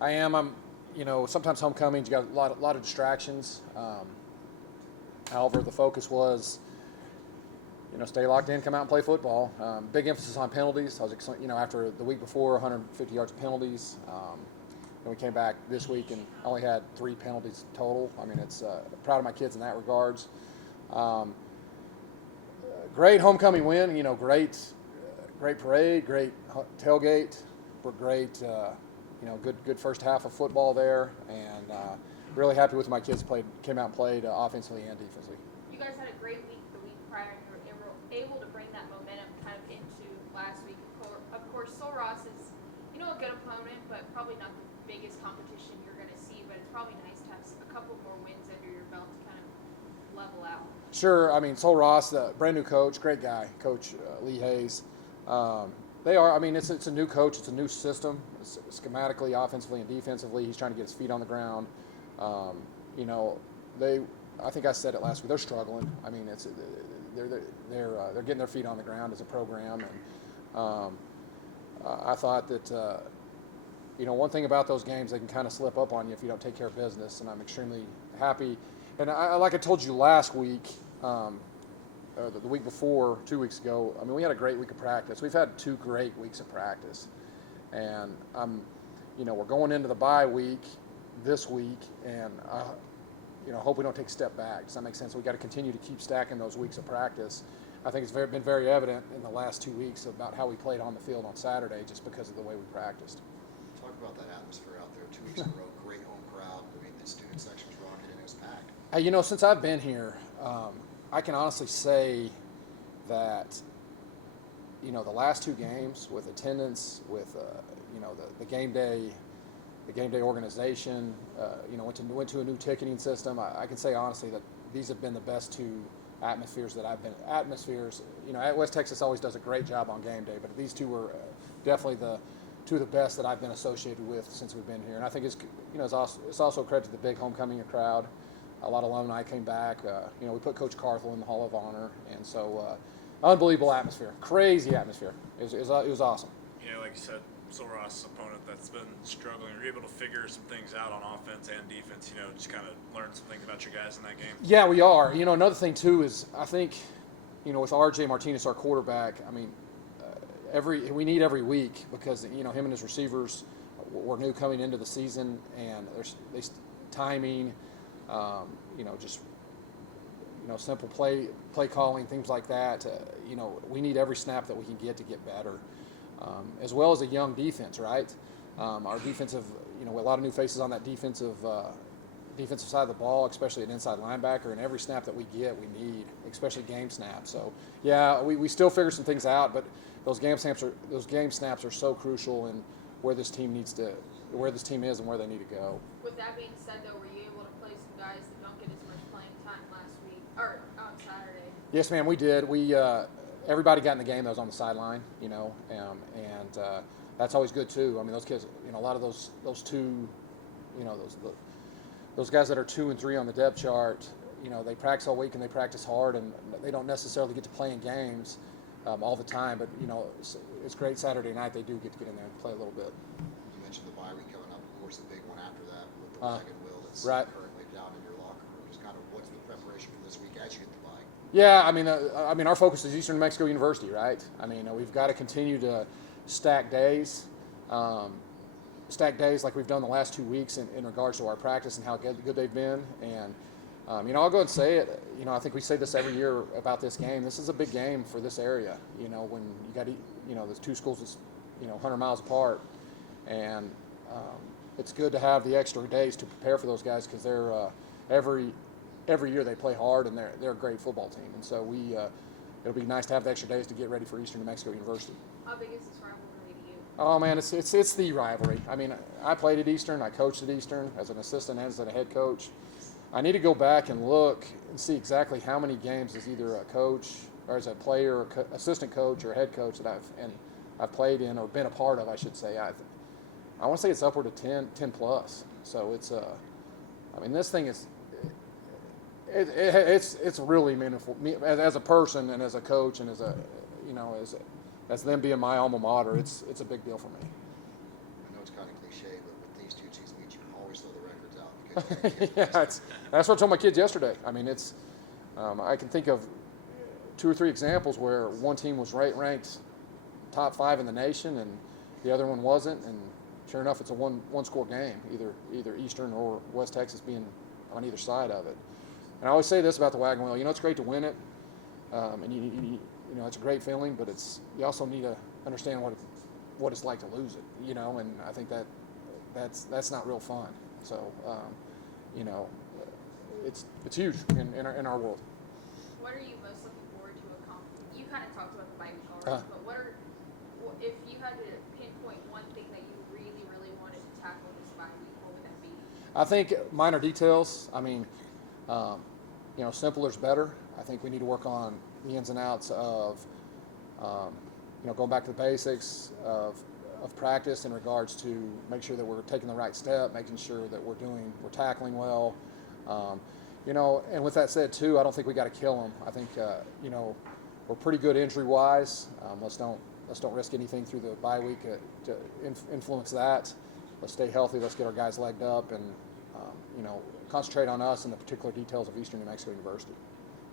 I am. Sometimes homecomings, you got a lot of distractions. However, the focus was, stay locked in, come out and play football. Big emphasis on penalties. After the week before, 150 yards of penalties. And we came back this week and only had 3 penalties total. I mean, it's proud of my kids in that regards. Great homecoming win. Great parade, great tailgate. We're great. Good first half of football there, and really happy with my kids came out and played offensively and defensively. You guys had a great week the week prior, and you were able to bring that momentum kind of into last week. Of course, Sul Ross is, a good opponent, but probably not the biggest competition you're going to see. But it's probably nice to have a couple more wins under your belt to kind of level out. Sure. I mean, Sul Ross, the brand new coach, great guy, Coach Lee Hayes. They are. I mean, it's a new coach. It's a new system, schematically, offensively, and defensively. He's trying to get his feet on the ground. I think I said it last week. They're struggling. I mean, they're getting their feet on the ground as a program, and I thought that one thing about those games, they can kind of slip up on you if you don't take care of business. And I'm extremely happy. And like I told you last week. The week before, 2 weeks ago, I mean, we had a great week of practice. We've had 2 great weeks of practice. And, we're going into the bye week this week, and, hope we don't take a step back. Does that make sense? We've got to continue to keep stacking those weeks of practice. I think it's been very evident in the last 2 weeks about how we played on the field on Saturday just because of the way we practiced. Talk about that atmosphere out there. 2 weeks in a row, great home crowd. I mean, the student section was rocking and it was packed. Hey, since I've been here, I can honestly say that, the last 2 games with attendance, with the game day organization, went to a new ticketing system. I can say honestly that these have been the best 2 atmospheres that I've been. Atmospheres, at West Texas always does a great job on game day, but these 2 were definitely the 2 of the best that I've been associated with since we've been here. And I think it's also a credit to the big homecoming crowd. A lot of alumni came back. We put Coach Carthel in the Hall of Honor, and so unbelievable atmosphere, crazy atmosphere. It was awesome. Like you said, Sul Ross, opponent that's been struggling. Were you able to figure some things out on offense and defense? Just kind of learn some things about your guys in that game. Yeah, we are. Another thing too is I think, with R.J. Martinez, our quarterback. I mean, we need every week because him and his receivers were new coming into the season, and there's timing. Simple play calling, things like that. We need every snap that we can get to get better, as well as a young defense, right? Our defensive, a lot of new faces on that defensive side of the ball, especially an inside linebacker, and every snap that we get, we need, especially game snaps. So, yeah, we still figure some things out, but those game snaps are so crucial in where this team is and where they need to go. With that being said, though, were you able to play some guys that don't get as much playing time last week or on Saturday? Yes, ma'am, we did. Everybody got in the game that was on the sideline, and that's always good too. I mean, those kids, a lot of those 2, those guys that are 2 and 3 on the depth chart, they practice all week and they practice hard, and they don't necessarily get to play in games all the time. But it's great Saturday night. They do get to get in there and play a little bit. You mentioned the bye week coming up. Of course, the big one after that with the wagon wheel that's right. currently down in your locker room. Just kind of what's the preparation for this week as you get the bye? Yeah, I mean, our focus is Eastern New Mexico University, right? I mean, we've got to continue to stack days like we've done the last 2 weeks in regards to our practice and how good they've been. And, I'll go and say it. I think we say this every year about this game. This is a big game for this area. When you got, those 2 schools is, 100 miles apart. And it's good to have the extra days to prepare for those guys because they're every year they play hard and they're a great football team. And so it'll be nice to have the extra days to get ready for Eastern New Mexico University. How big is this rivalry to you? Oh man, it's the rivalry. I mean, I played at Eastern, I coached at Eastern as an assistant and as a head coach. I need to go back and look and see exactly how many games as either a coach or as a player, or assistant coach, or head coach that I've played in or been a part of. I should say. I want to say it's upward of 10 plus. So it's this thing is. It's really meaningful. As a person and as a coach and as them being my alma mater, it's a big deal for me. I know it's kind of cliche, but with these 2 get there. That's what I told my kids yesterday. I mean, it's I can think of 2 or 3 examples where one team was ranked top 5 in the nation and the other one wasn't, and sure enough, it's a one score game, either Eastern or West Texas being on either side of it. And I always say this about the wagon wheel: it's great to win it, and you know it's a great feeling, but you also need to understand what it's like to lose it, and I think that's not real fun. So, it's huge in our world. What are you most looking forward to accomplishing? You kind of talked about the bike already, but if you had to pinpoint one thing that you really, really wanted to tackle this bike week, what would that be? I think minor details. I mean, simpler is better. I think we need to work on the ins and outs of, going back to the basics of practice in regards to make sure that we're taking the right step, making sure that we're tackling well. And with that said too, I don't think we got to kill them. I think, we're pretty good injury wise. Let's don't risk anything through the bye week to influence that. Let's stay healthy. Let's get our guys legged up and, concentrate on us and the particular details of Eastern New Mexico University.